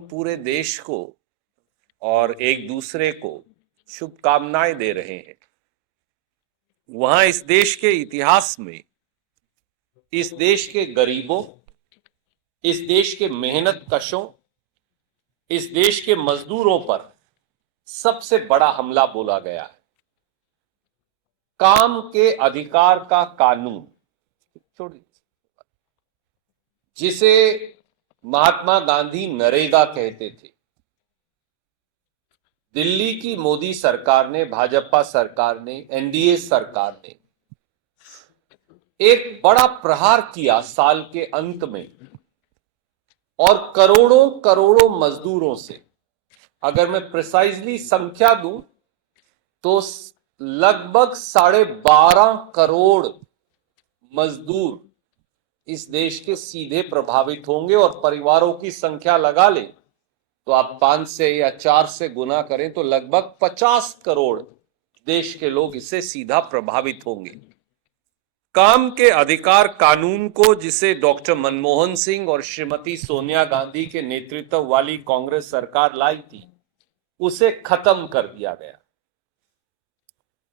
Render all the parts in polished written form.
पूरे देश को और एक दूसरे को शुभकामनाएं दे रहे हैं, वहां इस देश के इतिहास में इस देश के गरीबों, इस देश के मेहनत कशों, इस देश के मजदूरों पर सबसे बड़ा हमला बोला गया है। काम के अधिकार का कानून, छोड़िए, जिसे महात्मा गांधी नरेगा कहते थे, दिल्ली की मोदी सरकार ने, भाजपा सरकार ने, एनडीए सरकार ने एक बड़ा प्रहार किया साल के अंत में, और करोड़ों करोड़ों मजदूरों से, अगर मैं प्रिसाइजली संख्या दूं तो लगभग 12.5 करोड़ मजदूर इस देश के सीधे प्रभावित होंगे, और परिवारों की संख्या लगा ले तो आप 5 से या 4 से गुना करें तो लगभग 50 करोड़ देश के लोग इससे सीधा प्रभावित होंगे। काम के अधिकार कानून को, जिसे डॉक्टर मनमोहन सिंह और श्रीमती सोनिया गांधी के नेतृत्व वाली कांग्रेस सरकार लाई थी, उसे खत्म कर दिया गया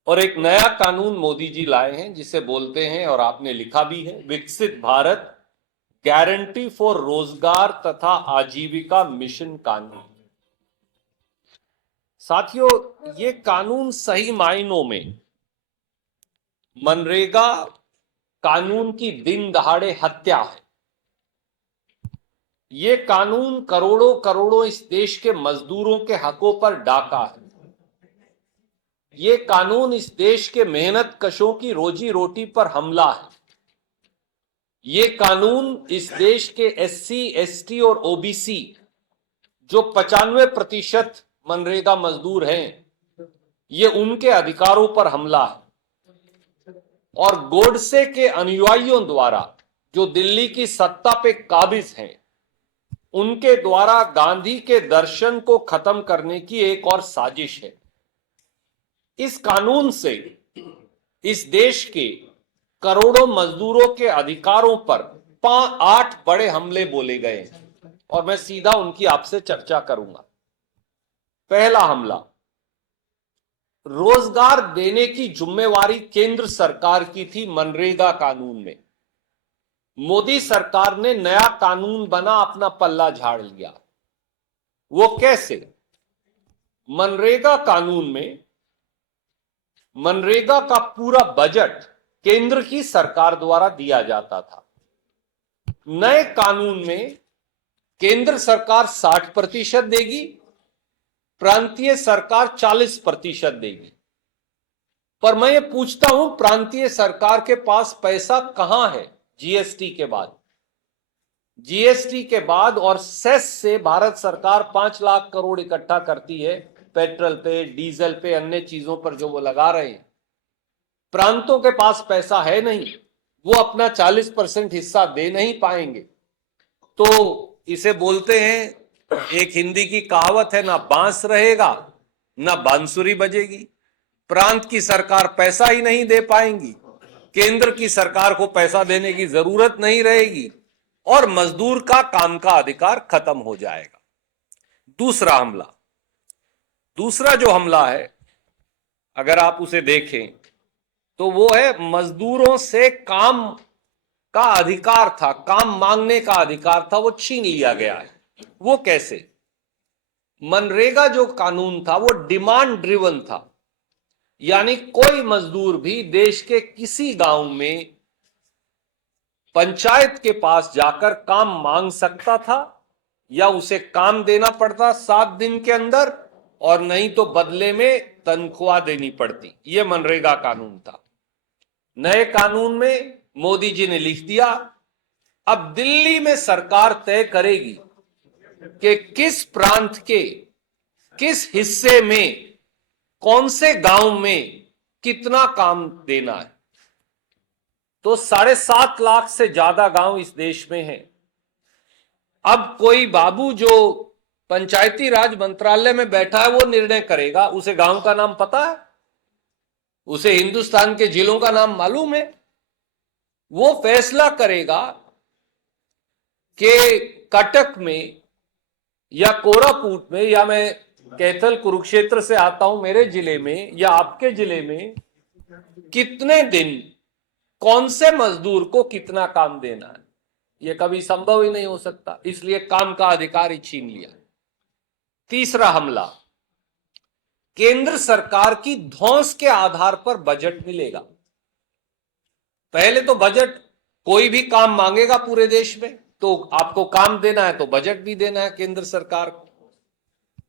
और एक नया कानून मोदी जी लाए हैं, जिसे बोलते हैं, और आपने लिखा भी है, विकसित भारत गारंटी फॉर रोजगार तथा आजीविका मिशन कानून। साथियों, ये कानून सही मायनों में मनरेगा कानून की दिन दहाड़े हत्या है। ये कानून करोड़ों करोड़ों इस देश के मजदूरों के हकों पर डाका है। ये कानून इस देश के मेहनत कशों की रोजी रोटी पर हमला है। ये कानून इस देश के एससी, एसटी और ओबीसी, जो 95% मनरेगा मजदूर हैं, ये उनके अधिकारों पर हमला है। और गोडसे के अनुयायियों द्वारा, जो दिल्ली की सत्ता पे काबिज हैं, उनके द्वारा गांधी के दर्शन को खत्म करने की एक और साजिश है। इस कानून से इस देश के करोड़ों मजदूरों के अधिकारों पर 8 बड़े हमले बोले गए हैं, और मैं सीधा उनकी आपसे चर्चा करूंगा। पहला हमला, रोजगार देने की जिम्मेवारी केंद्र सरकार की थी मनरेगा कानून में। मोदी सरकार ने नया कानून बना अपना पल्ला झाड़ लिया। वो कैसे? मनरेगा कानून में मनरेगा का पूरा बजट केंद्र की सरकार द्वारा दिया जाता था। नए कानून में केंद्र सरकार 60% देगी, प्रांतीय सरकार 40% देगी। पर मैं ये पूछता हूं, प्रांतीय सरकार के पास पैसा कहां है? जीएसटी के बाद, जीएसटी के बाद और सेस से भारत सरकार 5 लाख करोड़ इकट्ठा करती है, पेट्रोल पे, डीजल पे, अन्य चीजों पर जो वो लगा रहे हैं। प्रांतों के पास पैसा है नहीं, वो अपना 40% हिस्सा दे नहीं पाएंगे। तो इसे बोलते हैं, एक हिंदी की कहावत है, ना बांस रहेगा ना बांसुरी बजेगी। प्रांत की सरकार पैसा ही नहीं दे पाएंगी, केंद्र की सरकार को पैसा देने की जरूरत नहीं रहेगी, और मजदूर का काम का अधिकार खत्म हो जाएगा। दूसरा हमला, दूसरा जो हमला है, अगर आप उसे देखें तो वो है, मजदूरों से काम का अधिकार था, काम मांगने का अधिकार था, वो छीन लिया गया है। वो कैसे? मनरेगा जो कानून था वो डिमांड ड्रिवन था, यानी कोई मजदूर भी देश के किसी गांव में पंचायत के पास जाकर काम मांग सकता था, या उसे काम देना पड़ता 7 दिन के अंदर, और नहीं तो बदले में तनख्वाह देनी पड़ती। यह मनरेगा कानून था। नए कानून में मोदी जी ने लिख दिया, अब दिल्ली में सरकार तय करेगी कि किस प्रांत के किस हिस्से में, कौन से गांव में कितना काम देना है। तो 7.5 लाख से ज्यादा गांव इस देश में हैं। अब कोई बाबू जो पंचायती राज मंत्रालय में बैठा है, वो निर्णय करेगा। उसे गांव का नाम पता है, उसे हिंदुस्तान के जिलों का नाम मालूम है। वो फैसला करेगा कि कटक में या कोरापुट में, या मैं कैथल कुरुक्षेत्र से आता हूं, मेरे जिले में या आपके जिले में कितने दिन कौन से मजदूर को कितना काम देना है, यह कभी संभव ही नहीं हो सकता। इसलिए काम का अधिकार ही छीन लिया। तीसरा हमला, केंद्र सरकार की धौंस के आधार पर बजट मिलेगा। पहले तो बजट, कोई भी काम मांगेगा पूरे देश में तो आपको काम देना है तो बजट भी देना है केंद्र सरकार को,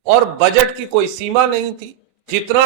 और बजट की कोई सीमा नहीं थी, जितना